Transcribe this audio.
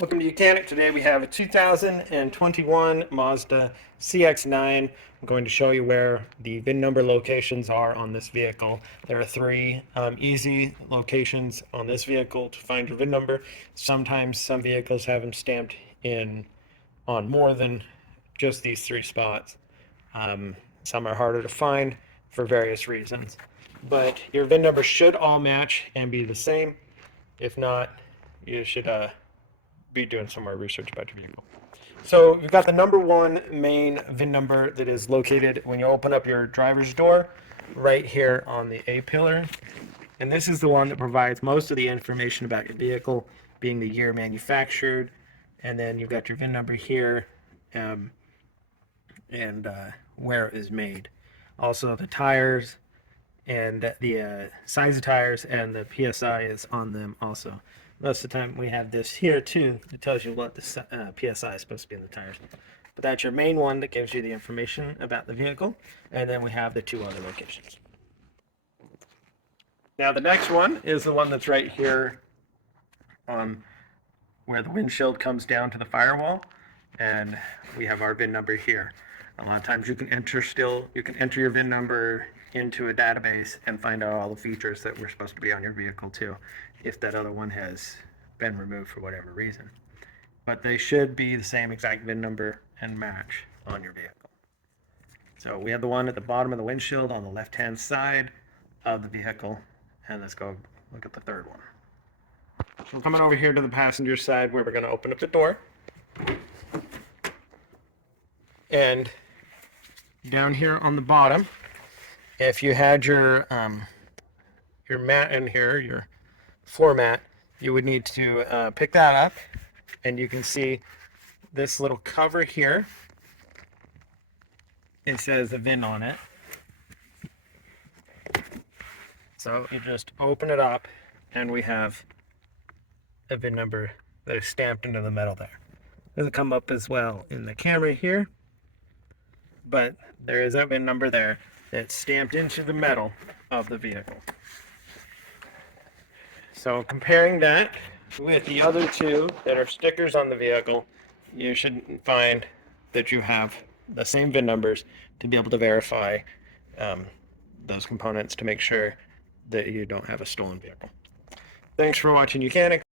Welcome to Mechanic. Today we have a 2021 Mazda CX-9. I'm going to show you where the VIN number locations are on this vehicle. There are three easy locations on this vehicle to find your VIN number. Sometimes some vehicles have them stamped in on more than just these three spots. Some are harder to find for various reasons. But your VIN number should all match and be the same. If not, you should be doing some more research about your vehicle. So you've got the number one main VIN number that is located when you open up your driver's door right here on the A pillar. And this is the one that provides most of the information about your vehicle, being the year manufactured. And then you've got your VIN number here and where it is made. Also the tires and the size of tires and the PSI is on them also. Most of the time we have this here too that tells you what the PSI is supposed to be in the tires. But that's your main one that gives you the information about the vehicle. And then we have the two other locations. Now the next one is the one that's right here on where the windshield comes down to the firewall. And we have our VIN number here. A lot of times you can enter your VIN number into a database and find out all the features that were supposed to be on your vehicle too, if that other one has been removed for whatever reason. But they should be the same exact VIN number and match on your vehicle. So we have the one at the bottom of the windshield on the left-hand side of the vehicle, and let's go look at the third one. So we're coming over here to the passenger side where we're going to open up the door. And down here on the bottom, if you had your mat in here, your floor mat, you would need to pick that up, and you can see this little cover here. It says a VIN on it. So you just open it up, and we have a VIN number that is stamped into the metal there. Doesn't come up as well in the camera here, but there is a VIN number there that's stamped into the metal of the vehicle. So comparing that with the other two that are stickers on the vehicle, you should find that you have the same VIN numbers to be able to verify those components to make sure that you don't have a stolen vehicle. Thanks for watching Mechanic.